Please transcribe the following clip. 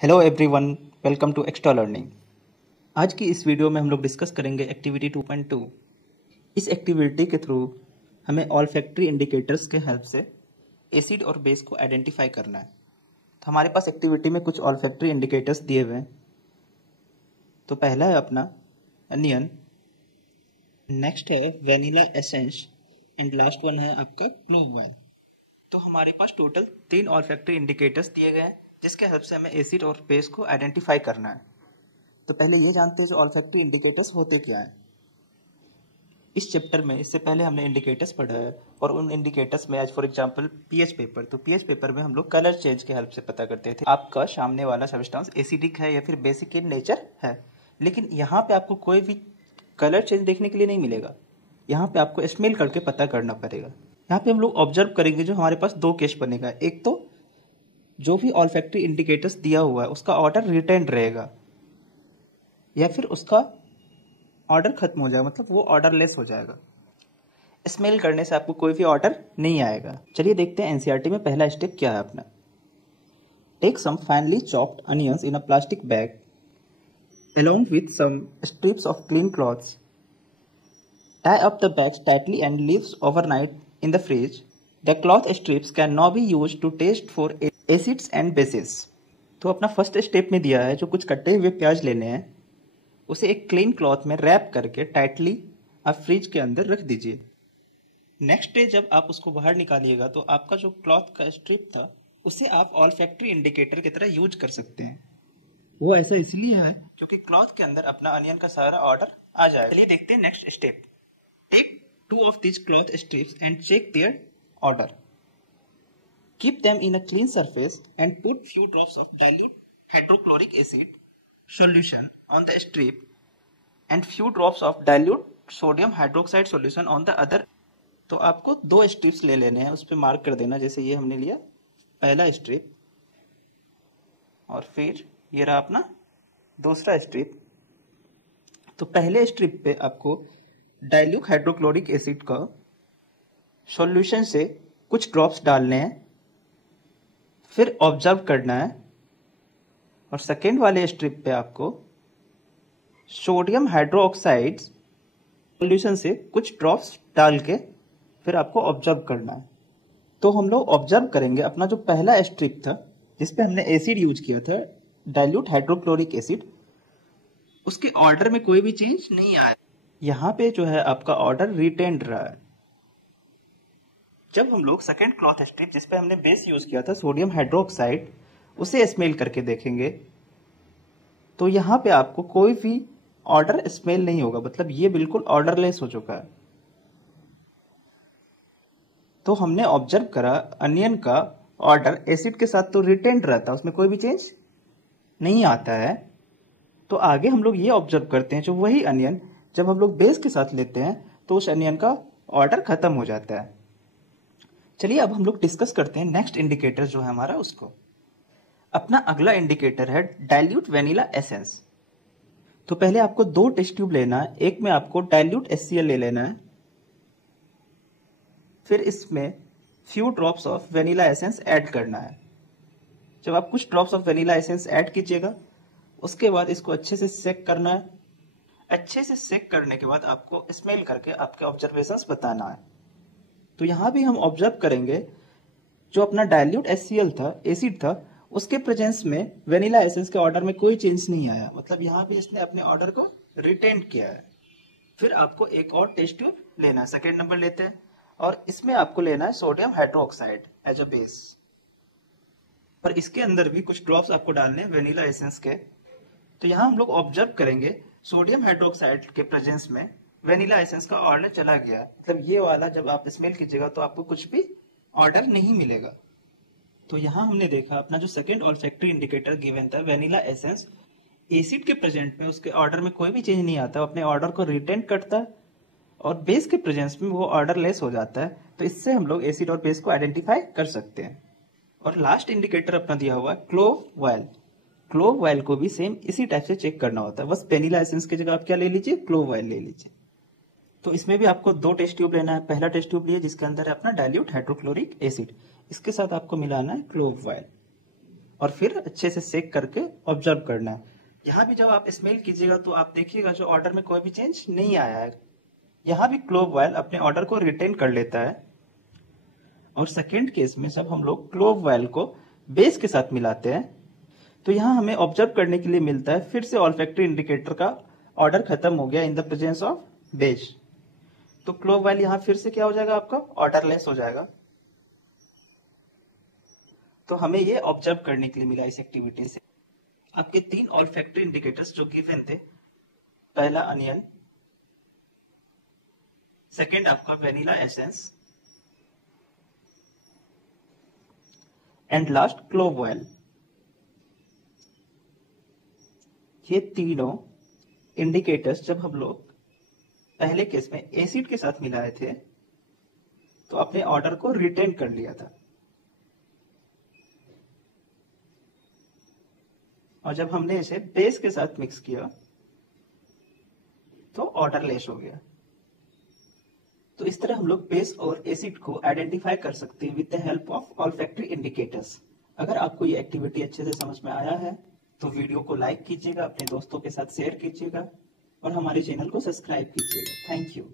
Hello everyone, welcome to extra learning. आज की इस वीडियो में हम लोग डिस्कस करेंगे एक्टिविटी 2.2। इस एक्टिविटी के थ्रू हमें ऑल फैक्ट्री इंडिकेटर्स के हेल्प से एसिड और बेस को आइडेंटिफाई करना है। तो हमारे पास एक्टिविटी में कुछ ऑल फैक्ट्री इंडिकेटर्स दिए हुए हैं। तो पहला है अपना अनियन, नेक्स्ट है vanilla essence and last one है आपका क्लोव ऑयल। तो हमारे पास टोटल 3 ऑल फैक्ट्री इंडिकेटर्स दिए गए हैं जिसके हेल्प से हमें एसिड और बेस को आइडेंटिफाई करना है। तो पहले ये जानते हैं जो ऑल फैक्ट्री इंडिकेटर्स होते क्या हैं। इस चैप्टर में इससे पहले हमने इंडिकेटर्स पढ़ा है और उन इंडिकेटर्स में आज फॉर एग्जांपल पीएच पेपर, तो पीएच पेपर में हम लोग कलर चेंज के हेल्प से पता करते थे आपका सामने वाला सब्सटेंस एसिडिक है या फिर बेसिक इन नेचर है। लेकिन यहाँ पे आपको कोई भी कलर चेंज देखने के लिए नहीं मिलेगा, यहाँ पे आपको स्मेल करके पता करना पड़ेगा। यहाँ पे हम लोग ऑब्जर्व करेंगे, जो हमारे पास 2 केस बनेगा। एक तो जो भी ऑल फैक्ट्री इंडिकेटर्स दिया हुआ है उसका ऑर्डर रिटेन रहेगा या फिर उसका ऑर्डर खत्म हो जाएगा, मतलब वो ऑर्डरलेस हो जाएगा। स्मेल करने से आपको कोई भी ऑर्डर नहीं आएगा। चलिए देखते हैं एनसीईआरटी में पहला स्टेप क्या है अपना। Take some finely chopped onions in a plastic bag along with some strips of clean cloths. Tie up the bags tightly and leave overnight in the fridge. The cloth strips can now be used to taste for acids and bases. तो अपना first step में दिया है जो कुछ कटे हुए प्याज लेने हैं, उसे एक क्लीन क्लॉथ में रैप करके टाइटली आप फ्रिज के अंदर रख दीजिए। नेक्स्ट डे जब आप उसको बाहर निकालिएगा तो आपका जो क्लॉथ का स्ट्रिप था उसे आप ऑल फैक्ट्री इंडिकेटर की तरह यूज कर सकते हैं। वो ऐसा इसलिए है क्योंकि क्लॉथ के अंदर अपना अनियन का सारा ऑर्डर आ जाए। चलिए देखते हैं next step. Take 2 of these cloth strips and check their order. Keep them in a clean surface and put few drops of dilute hydrochloric acid solution on the strip and few drops of dilute sodium hydroxide solution on the other. तो आपको 2 strips ले लेने हैं, उस पर mark कर देना। जैसे ये हमने लिया पहला स्ट्रिप और फिर ये रहा अपना दूसरा स्ट्रिप। तो पहले स्ट्रिप पे आपको डाइल्यूट हाइड्रोक्लोरिक एसिड का सॉल्यूशन से कुछ ड्रॉप्स डालने हैं, फिर ऑब्जर्व करना है। और सेकेंड वाले स्ट्रिप पे आपको सोडियम हाइड्रोक्साइड सॉल्यूशन से कुछ ड्रॉप्स डाल के फिर आपको ऑब्जर्व करना है। तो हम लोग ऑब्जर्व करेंगे अपना जो पहला स्ट्रिप था जिसपे हमने एसिड यूज किया था, डाइल्यूट हाइड्रोक्लोरिक एसिड, उसके ऑर्डर में कोई भी चेंज नहीं आया। यहाँ पे जो है आपका ऑर्डर रिटेन्ड रहा है। जब हम लोग सेकेंड क्लॉथ स्ट्रिप जिसपे हमने बेस यूज किया था सोडियम हाइड्रोक्साइड, उसे स्मेल करके देखेंगे तो यहाँ पे आपको कोई भी ऑर्डर स्मेल नहीं होगा, मतलब ये बिल्कुल ऑर्डरलेस हो चुका है। तो हमने ऑब्जर्व करा अनियन का ऑर्डर एसिड के साथ तो रिटेन्ड रहता है, उसमें कोई भी चेंज नहीं आता है। तो आगे हम लोग ये ऑब्जर्व करते हैं जो वही अनियन जब हम लोग बेस के साथ लेते हैं तो उस अनियन का ऑर्डर खत्म हो जाता है। चलिए अब हम लोग डिस्कस करते हैं नेक्स्ट इंडिकेटर जो है हमारा उसको। अपना अगला इंडिकेटर है डाइल्यूट वेनिला एसेंस। तो पहले आपको 2 टेस्ट ट्यूब लेना है, एक में आपको डाइल्यूट HCl ले लेना है, फिर इसमें few drops of vanilla essence add करना है। जब आप कुछ drops of vanilla essence add कीजिएगा उसके बाद इसको अच्छे से सेक करना है। अच्छे से सेक करने के बाद आपको स्मेल करके आपके ऑब्जर्वेशंस बताना है। तो यहाँ भी हम ऑब्जर्व करेंगे जो अपना डाइल्यूट HCl था, एसिड था, उसके प्रेजेंस में वेनिला एसेंस के ऑर्डर में कोई चेंज नहीं आया, मतलब यहाँ भी इसने अपने ऑर्डर को रिटेन किया है। फिर आपको एक और टेस्ट ट्यूब लेना है, सेकेंड नंबर लेते हैं, और इसमें आपको लेना है sodium hydroxide as a base, और इसके अंदर भी कुछ ड्रॉप्स आपको डालने हैं वेनिला एसेंस के। तो यहाँ हम लोग ऑब्जर्व करेंगे सोडियम हाइड्रोक्साइड के प्रेजेंस में वेनिला एसेंस का ऑर्डर चला गया, मतलब ये वाला जब आप स्मेल कीजिएगा तो आपको कुछ भी ऑर्डर नहीं मिलेगा। तो यहाँ हमने देखा अपना जो second all factory indicator given था वेनिला एसेंस, एसिड के प्रेजेंट में उसके ऑर्डर में कोई भी चेंज नहीं आता, अपने ऑर्डर को रिटेन करता है, और बेस के प्रेजेंस में वो ऑर्डर लेस हो जाता है। तो इससे हम लोग एसिड और बेस को आइडेंटिफाई कर सकते हैं। और लास्ट इंडिकेटर अपना दिया हुआ है क्लोव ऑयल। क्लोव ऑयल को भी सेम इसी टाइप से चेक करना होता है, बस वेनिला एसेंस की जगह आप क्या ले लीजिए, क्लोव ऑयल ले लीजिए। तो इसमें भी आपको 2 टेस्ट ट्यूब लेना है। पहला टेस्ट ट्यूब लिए जिसके अंदर है अपना डाइल्यूट हाइड्रोक्लोरिक एसिड, इसके साथ आपको मिलाना है क्लोव ऑयल। और फिर अच्छे से सेक करके ऑब्जर्व करना है। यहाँ भी जब आप स्मेल कीजिएगा तो आप देखिएगा जो ऑर्डर में कोई भी चेंज नहीं आया है। यहाँ भी क्लोव ऑयल अपने ऑर्डर को रिटेन कर लेता है। और सेकेंड केस में जब हम लोग क्लोव ऑयल को बेस के साथ मिलाते हैं तो यहाँ हमें ऑब्जर्व करने के लिए मिलता है फिर से ऑल्फैक्टरी इंडिकेटर का ऑर्डर खत्म हो गया in the presence of base. तो क्लोव ऑयल यहाँ फिर से क्या हो जाएगा, आपका ऑर्डरलेस हो जाएगा। तो हमें ये ऑब्जर्व करने के लिए मिला इस एक्टिविटी से। आपके 3 ऑल्फैक्टरी इंडिकेटर्स जो गिवन थे, पहला अनियन, सेकेंड आपका vanilla essence and last clove oil. ये तीनों इंडिकेटर्स जब हम लोग पहले केस में एसिड के साथ मिलाए थे तो अपने ऑर्डर को रिटेन कर लिया था, और जब हमने इसे बेस के साथ मिक्स किया तो ऑर्डर लेस हो गया। तो इस तरह हम लोग बेस और एसिड को आइडेंटिफाई कर सकते हैं with the help of olfactory indicators. अगर आपको ये एक्टिविटी अच्छे से समझ में आया है तो वीडियो को लाइक कीजिएगा, अपने दोस्तों के साथ शेयर कीजिएगा और हमारे चैनल को सब्सक्राइब कीजिएगा। Thank you.